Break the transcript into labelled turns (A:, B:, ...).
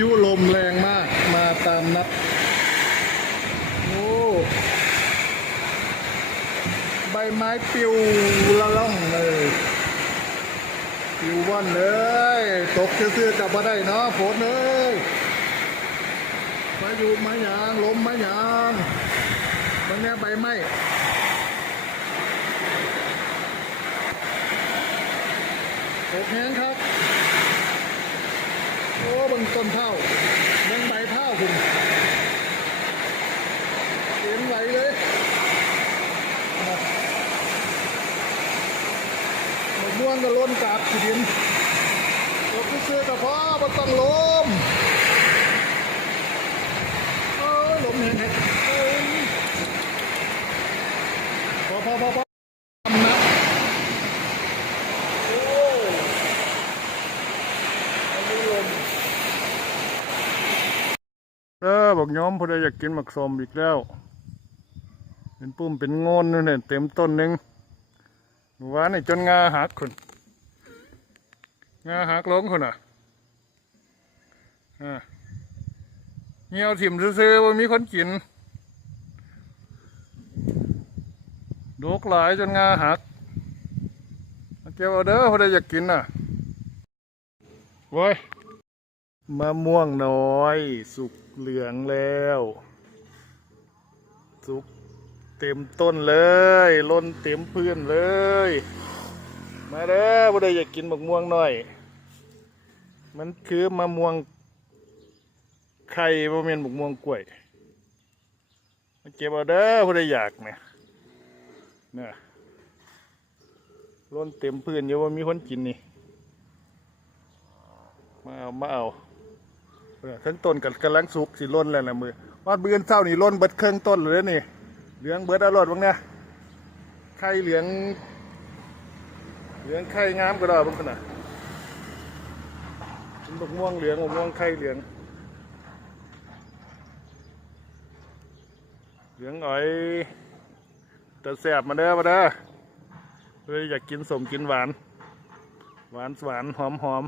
A: ยุลมแรงมากมาตามนัด โอ้ ใบไม้ปลิวละล่องเลยปลิวว่อนเลย ตกซื่อๆกลับมาได้เนาะฝนเลยมาอยู่มาหยางลมมาหยางมันเนี้ยใบไม้ตกแห้งครับ โอ้บนต้นเท่าเบนใบเท่าคุณเห็นไหวเลยมะม่วงก็ล้นกาบขีดินตกเสื้อกับพ่อบ่ต้องลมเอ้ยลมแห้งๆเอ้ยพอพอพอพอทำนะโอ้อันนี้ลม เออบอกย้อมพอด้อยากกินหมักสมอีกแล้ว เป็นปุ่มเป็นงนนู่นเนี่ยเต็มต้นหนึ่งหว่านี่จนงาหักคุณงาหักลงคุณอะอ่าเหี่ยวถิ่มซื้อๆว่ามีคนกินดกหลายจนงาหักเก็บอาเด้อพอได้อยากกินน่ะโว้ย มะม่วงน้อย สุกเหลืองแล้ว สุกเต็มต้นเลยล้นเต็มพื้นเลย มาเด้อบ่ได้อยากกินมะม่วงน้อย มันคือมะม่วงไข่บ่แม่นมะม่วงกล้วยมาเก็บเอาเด้อบ่ได้อยากเนี่ยเนี่ยล้นเต็มพื้นอยู่ว่ามีคนกินนี่ มาเอา มาเอา เออทั้งต้นกับกำลังสุกสิล้นแล้วนะมือวาดเบือนเศร้านี่ล้นเบิดเครื่องต้นเลยนี่ เหลืองเบิดอร่อยบ้างเนี่ยไข่เหลือง เหลืองไข่งามก็ได้บ้างขนาดบกม่วงเหลืองบกม่วงไข่เหลือง เหลืองอ้อยแต่แสบมาเด้อมาเด้อเลยอยากกินสมกินหวาน หวานหวานหอมหอม